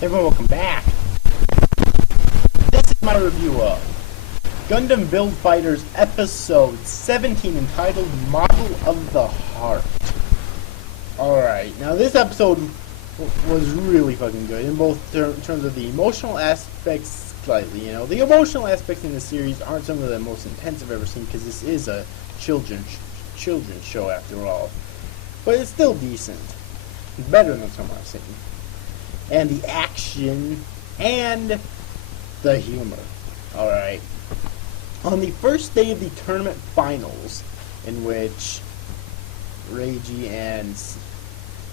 Everyone, welcome back. This is my review of Gundam Build Fighters Episode 17, entitled Model of the Heart. Alright, now this episode was really fucking good in both terms of the emotional aspects slightly. You know, the emotional aspects in the series aren't some of the most intense I've ever seen because this is a children's show after all. But it's still decent. It's better than some I've seen. And the action and the humor. Alright. On the first day of the tournament finals, in which Reiji and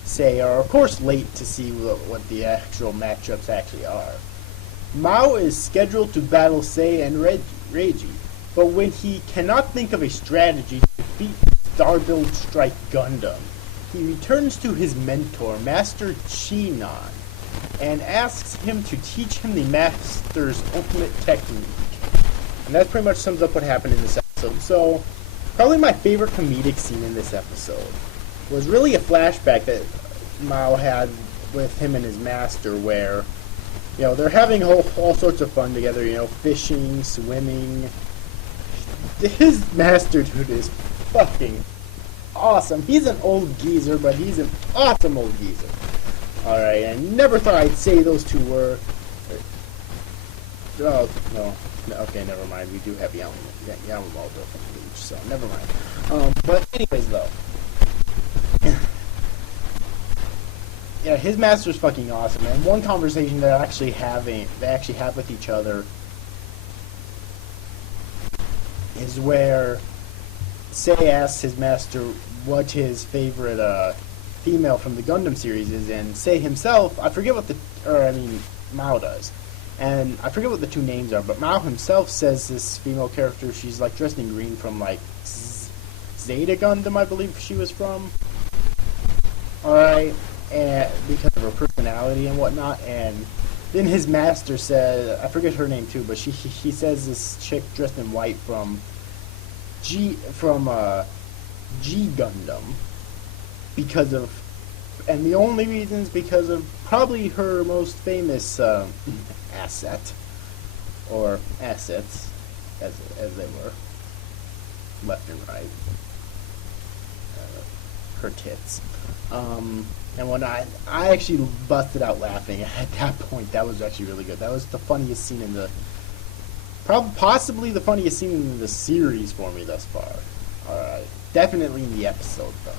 Sei are of course late to see what the actual matchups actually are, Mao is scheduled to battle Sei and Reiji, but when he cannot think of a strategy to defeat Star-Build Strike Gundam, he returns to his mentor, Master Chinon, and asks him to teach him the Master's ultimate technique. And that pretty much sums up what happened in this episode. So, probably my favorite comedic scene in this episode was really a flashback that Mao had with him and his master where, you know, they're having all sorts of fun together, you know, fishing, swimming. His master, dude, is fucking awesome. He's an old geezer, but he's an awesome old geezer. Alright, I never thought I'd say those two words. Oh, no. Okay, never mind. We do have Yamamoto from Bleach, so never mind. But anyways, though. Yeah, his master's fucking awesome, and one conversation they actually have with each other is where Sei asks his master what his favorite female from the Gundam series is, and Sei himself, Mao does, and I forget what the two names are, but Mao himself says this female character, she's like dressed in green from like Zeta Gundam, I believe she was from. Alright, and because of her personality and whatnot, and then his master said, I forget her name too, but he says this chick dressed in white from G Gundam, because of, and the only reason is because of probably her most famous asset, or assets, as they were, left and right, her tits, and when I actually busted out laughing at that point. That was actually really good. That was the funniest scene in the, possibly the funniest scene in the series for me thus far. Alright, definitely in the episode though.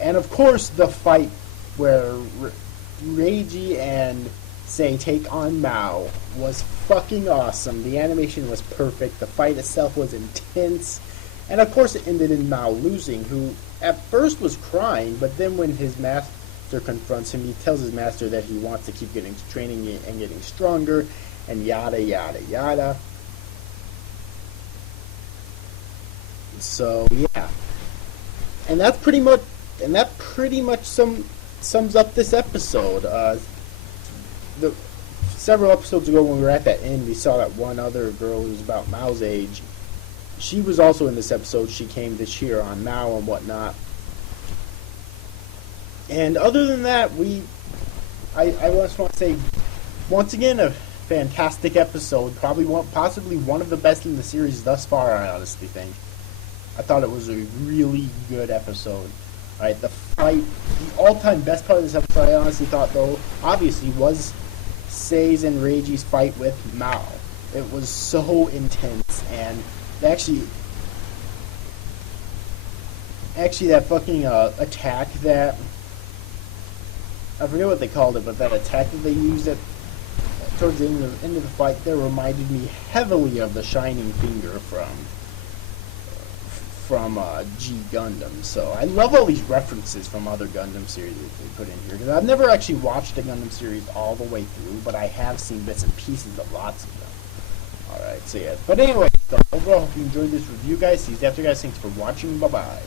And of course, the fight where Reiji and Sei take on Mao was fucking awesome. The animation was perfect. The fight itself was intense. And of course, it ended in Mao losing, who at first was crying, but then when his master confronts him, he tells his master that he wants to keep getting training and getting stronger, and yada yada yada. So yeah, and that pretty much sums up this episode. Several episodes ago, when we were at that end, we saw that one other girl who was about Mao's age. She was also in this episode. She came to cheer on Mao and whatnot. And other than that, I just want to say, once again, a fantastic episode. Possibly one of the best in the series thus far, I honestly think. I thought it was a really good episode. Alright, the fight, the all-time best part of this episode, I honestly thought, though, obviously, was Sei's and Reiji's fight with Mao. It was so intense, and actually that fucking attack that, I forget what they called it, but that attack that they used towards the end of the fight there reminded me heavily of the Shining Finger from G Gundam. So I love all these references from other Gundam series that they put in here, because I've never actually watched a Gundam series all the way through, but I have seen bits and pieces of lots of them. Alright, so yeah. But anyway, so overall, I hope you enjoyed this review, guys. See you after, guys. Thanks for watching. Bye-bye.